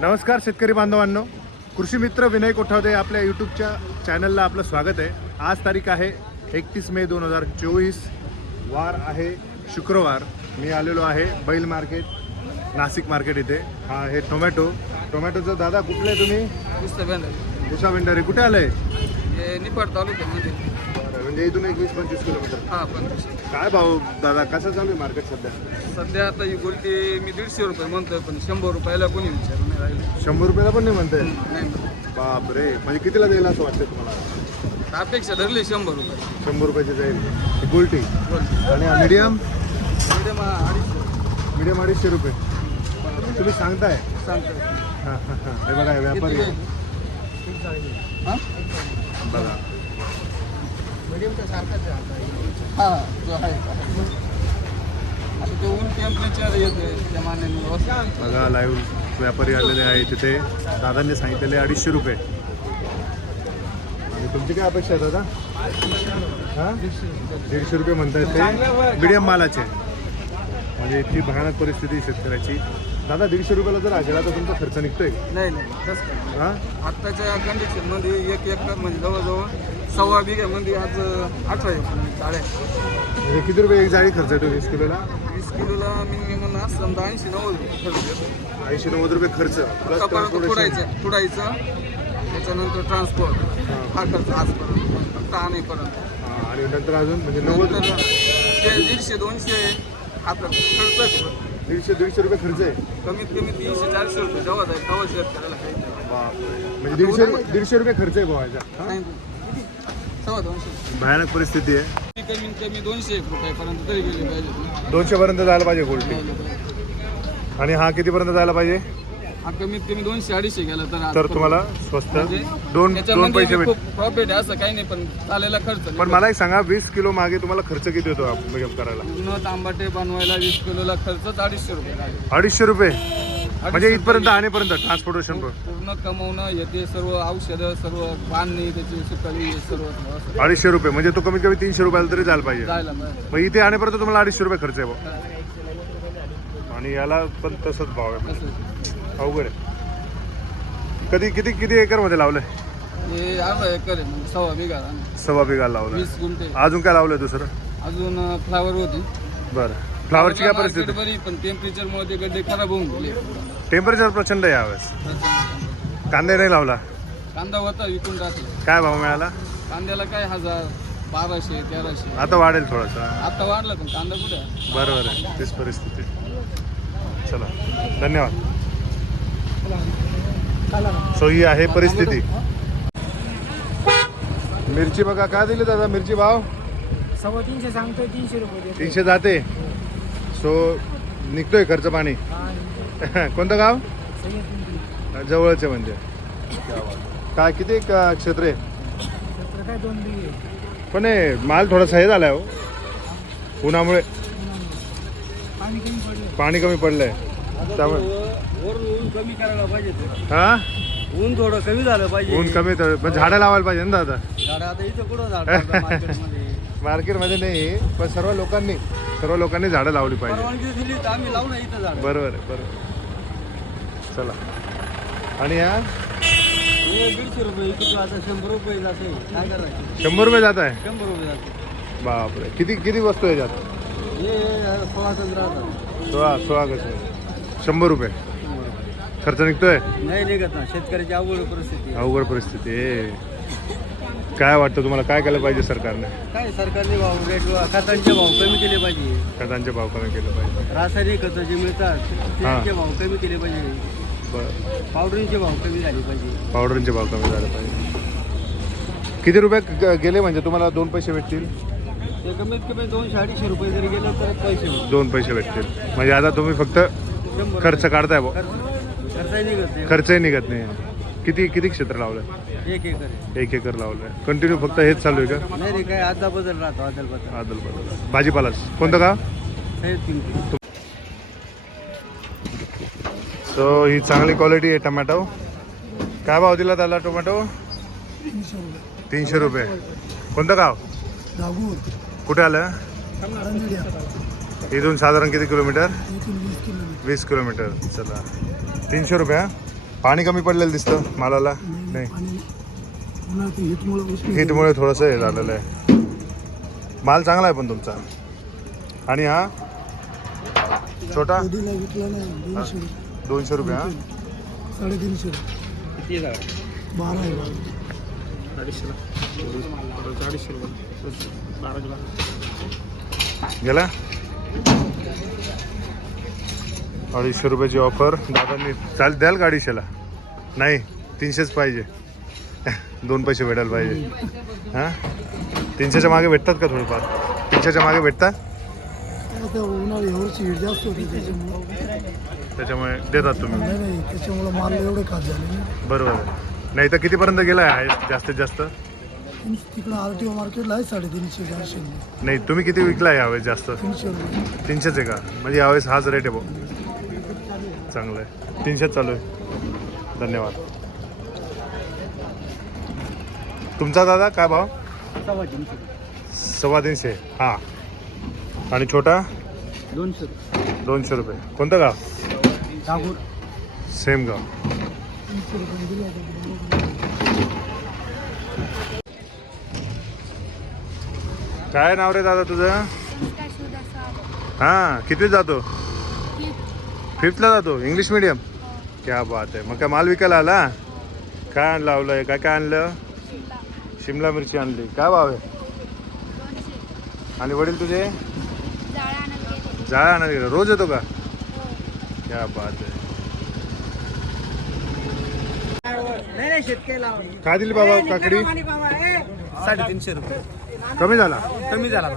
नमस्कार शेतकरी बांधवांनो. कृषी मित्र विनय कोठावदे आपल्या यूट्यूबच्या चॅनलला आपलं स्वागत आहे. आज तारीख आहे एकतीस मे दोन हजार चोवीस. वार आहे शुक्रवार. मी आलेलो आहे बैल मार्केट नाशिक मार्केट इथे. हा आहे टोमॅटो. टोमॅटोचं दादा कुठले तुम्ही? उषा भेंडारे. कुठे आलंय हे निफाड तालुक्यामध्ये. म्हणजे इथून एक वीस पंचवीस किलोमीटर. हा पण काय भाऊ दादा कसं चालू आहे मार्केट सध्या? सध्या आता ही गोल्टी मी दीडशे रुपये म्हणतोय पण शंभर रुपयाला कोणी विचारू नाही राहिले. शंभर रुपयाला पण नाही म्हणताय? नाही म्हणत. बाप रे म्हणजे कितीला जाईल असं वाटतं तुम्हाला? अपेक्षा धरली शंभर रुपये. शंभर रुपयाची जाईल. ही गोल्टी. गोल्टी. आणि मीडियम मीडियम अडीचशे. मीडियम अडीचशे रुपये. तुम्ही सांगताय? सांगतो हां हां हां. हे बघा हे व्यापारी. आहे. हा? बघा. हा जो आहे आता ते ऊन टेम्परेचर येते त्या मानाने व्यवस्थित. बघा लाईव्ह व्यापारी आलेले आहे तिथे. दादांनी सांगितलेले अडीचशे रुपये. आणि तुमची काय अपेक्षा आहे दादा? हां? दीडशे रुपये म्हणतायत ते. मीडियम मालाचे. म्हणजे इतकी भयानक परिस्थिती शेतकऱ्याची. दादा दीडशे रुपयाला जर गेला तर तुमचा खर्च निघतोय. नाही नाही. हां? आत्ताच्या कंडिशनमध्ये एक एकर म्हणजे जवळजवळ सव्वा बिघ्यामध्ये आज अठरा एकर चाळ्या म्हणजे किती रुपये एक जाळी खर्च येतो वीस किलोला? वीस किलोला मिनिमम समजा ऐंशी नव्वद रुपये खर्च येतो. ऐंशी नव्वद रुपये खर्च. प्लस आतापर्यंत तुडायचं त्याच्यानंतर ट्रान्सपोर्ट हा. खर्च आजपर्यंत फक्त आणेपर्यंत. आणि नंतर अजून म्हणजे नव्वद नंतर ते दीडशे दोनशे आता खर्च आहे. दीडशे दीडशे रुपये खर्च आहे? कमीत कमी तीनशे चारशे रुपये जेव्हा जाईल तेव्हा काही नाही. बापरे. म्हणजे दीडशे रु- दीडशे रुपये खर्च आहे भावाचा नाही? सव्वा दोनशे. भयानक परिस्थिती आहे. कमीत कमी दोनशे एक रुपयापर्यंत तरी गेले पाहिजे. दोनशे पर्यंत जायला पाहिजे गोल्टी आणि हा कितीपर्यंत जायला पाहिजे? हा कमीत कमी दोनशे अडीचशे गेला तर तुम्हाला स्वस्त म्हणजे दोन दोन पैसे बी भेट खूप प्रॉफिट आहे असं काही नाही पण चालेला खर्च पण मला एक सांगा वीस किलो मागे तुम्हाला खर्च किती होतो मेकअप करायला? पूर्ण तांबाटे बनवायला वीस किलोला खर्च अडीचशे रुपये लागले. अडीचशे रुपये? म्हणजे इथपर्यंत. आणेपर्यंत ट्रान्सपोर्टेशन पूर्ण कमवणं येते सर्व औषधं सर्व बांधणी त्याची सर्व अडीचशे रुपये म्हणजे तो कमीत कमी तीनशे रुपयाला तरी जायला पाहिजे. जायला. मग इथे आणेपर्यंत तुम्हाला अडीचशे रुपये खर्च आहे भाऊ आणि याला पण तसंच भाव आहे कसं अवघड आहे. कधी किती किती एकरमध्ये लावलंय? हे अर्धा एकर आहे म्हणजे सव्वा बिघा. सव्वा बिघाला लावलंय. वीस गुंठे. अजून काय लावलंय दुसरं? अजून फ्लावर होती. बरं. फ्लावरची काय परिस्थिती? बरी पण टेम्परेचर मुळे ते गड्डे खराब होऊन गेले. टेम्परेचर प्रचंड आहे यावेळेस. कांदे नाही लावला? कांदा होता विकून टाकला. काय भाव मिळाला? कांद्याला काय हजार बाराशे तेराशे. आता वाढेल थोडासा. आता वाढला पण कांदा कुठे आहे? बरोबर आहे तीच परिस्थिती. चला धन्यवाद. सो ही आहे परिस्थिती. मिरची बघा काय दिली दादा? मिरची भाव? सव्वा तीनशे सांगतोय तीनशे रुपये देतो. तीनशे जाते. सो निघतोय खर्च पाणी. कोणतं गाव? जवळचे म्हणजे. काय किती क्षेत्र आहे? पण माल थोडासा हे झालाय हो. उन्हामुळे. पाणी कमी पडलंय. त्यामुळे. हा? ऊन थोडं कमी झालं पाहिजे. ऊन कमी झाडं लावायला पाहिजे ना दादा? मार्केटमध्ये नाही पण सर्व लोकांनी सर्व लोकांनी झाडं लावली पाहिजे. परवानगी दिली तर आम्ही लावू ना इथं झाड. बरोबर आहे बरोबर चला. आणि या हे दीडशे रुपये किती आता शंभर रुपये जाते काय करायचं? शंभर रुपये जात आहे? शंभर रुपये जाते. बापरे किती किती वस्तू आहे हे सोळा सोळा सोळा कसं शंभर रुपये. खर्च निघतोय? नाही निघत ना शेतकऱ्याची अवघड परिस्थिती आहे. अवघड परिस्थिती आहे. काय वाटतं तुम्हाला? काय केलं पाहिजे सरकारने? काय सरकारने भाव रेट खतांचे भाव कमी केले पाहिजे. खतांचे भाव कमी केलं पाहिजे. रासायनिक खतं जे मिळतात. त्यांचे भाव कमी केले पाहिजे. बरं. पावडरीचे भाव कमी झाले पाहिजे. पावडरचे भाव कमी झाले पाहिजे. किती रुपये ग- गेले म्हणजे? तुम्हाला दोन पैसे भेटतील? ते कमीत कमी दोनशे अडीचशे रुपये जरी गेलं तर पैसे. दोन पैसे भेटतील. म्हणजे आता तुम्ही फक्त शंभर खर्च काढताय भाऊ खर्च खर्चही निघत नाही. खर्चही निघत नाही. किती किती क्षेत्र लावलंय? एक एकर आहे. एक एकर लावलंय. कंटिन्यू फक्त हेच चालू आहे का? नाही रे काय आदला बदल राहतो आदल बदल. आदल बदल. भाजीपालाच. कोणतं का सो ही चांगली क्वालिटी आहे टमॅटो. काय भाव दिला त्याला टोमॅटो? तीनशे रुपये. कोणतं गाव? दागूर कुठे आलं? इथून साधारण किती किलोमीटर? वीस किलोमीटर. वीस किलोमीटर. चला. तीनशे रुपये हा? पाणी कमी पडलेलं दिसतं मालाला. नाही. हिटमुळे थोडंसं हे झालेलं आहे. माल चांगला आहे पण तुमचा. आणि हा? छोटा? कधीला विकला नाही दोनशे रुपये. दोनशे रुपये हा? साडेतीनशे? बारा आहे बारा. गेला? अडीचशे रुपयाची ऑफर दादांनी चाल द्याल का अडीचशेला? नाही तीनशेच पाहिजे. दोन पैसे भेटायला पाहिजे. हां? तीनशेच्या मागे भेटतात का थोडंफार? तीनशेच्या मागे भेटतात त्याच्यामुळं. देतात तुम्ही. त्याच्यामुळं माल एवढं खास झाले नाही. बरोबर. नाही तर कितीपर्यंत गेला आहे जास्तीत जास्त? तिकडं आर टी ओ मार्केटला आहे साडेतीनशे चारशे. नाही तुम्ही किती विकला यावेळेस जास्त? तीनशे. तीनशेच आहे का? म्हणजे यावेळेस हाच रेट आहे भाऊ चांगलं आहे. तीनशेच चालू आहे. धन्यवाद. तुमचा दादा काय भाव? सव्वा तीनशे. सव्वा तीनशे हां. आणि छोटा? दोनशे. दोनशे रुपये. कोणतं गाव? सेम गाव. तीनशे काय नाव रे दादा तुझं? हां किती जातो? फिफ्थला जातो इंग्लिश मिडियम क्या बात आहे मग काय माल विकायला आला काय आणलं लावलंय काय काय आणलं शिमला मिरची आणली काय भाव आहे आणि वडील तुझे जाळा आणत गेले जाळा आणायला गेला रोज येतो का हो क्या बात आहे नाही नाही शेतकरी काय दिली बाबा काकडी साडेतीनशे रुपये कमी झाला? कमी झाला.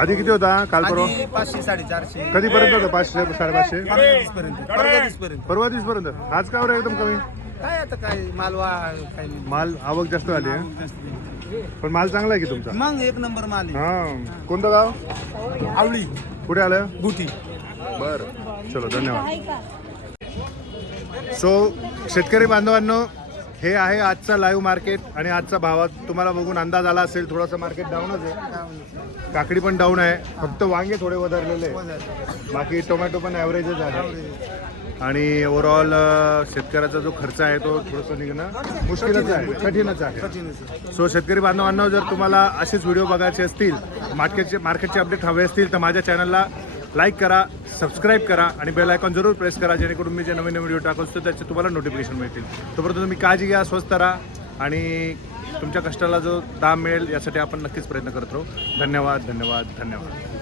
आधी किती होता? काल परवा? आधी पाचशे साडेचारशे. कधीपर्यंत होतं पाचशे साडेपाचशे? परवा दिवसपर्यंत. परवा परवा दिवसपर्यंत? आज का बरं एकदम कमी? काय आता काय मालवा काय नाही. माल आवक जास्त आहे. पण माल चांगला आहे की तुमचा? मग एक नंबर माल आहे. हा. कोणतं गाव? आवळी. कुठे आलं? गुटी. बरं. चलो धन्यवाद. सो शेतकरी बांधवांनो हे आहे आजचा लाईव्ह मार्केट आणि आजचा भावात तुम्हाला बघून अंदाज आला असेल थोडासा मार्केट डाऊनच आहे. काकडी पण डाऊन आहे. फक्त वांगे थोडे वधारलेले बाकी टोमॅटो पण ॲव्हरेजच आहे. आणि ओव्हरऑल शेतकऱ्याचा जो खर्च आहे तो थोडंसं निघणं मुश्किलच आहे कठीणच आहे. सो शेतकरी बांधवांना जर तुम्हाला असेच व्हिडिओ बघायचे असतील मार्केटचे मार्केटचे अपडेट हवे असतील तर माझ्या चॅनलला लाईक करा सबस्क्राईब करा आणि बेल आयकॉन जरूर प्रेस करा जेणेकरून मी जे नवीन नवीन व्हिडिओ टाकत असतो त्याचे तुम्हाला नोटिफिकेशन मिळतील. तोपर्यंत तुम्ही काळजी घ्या स्वस्त राहा आणि तुमच्या कष्टाला जो दाम मिळेल यासाठी आपण नक्कीच प्रयत्न करत राहू. धन्यवाद धन्यवाद धन्यवाद.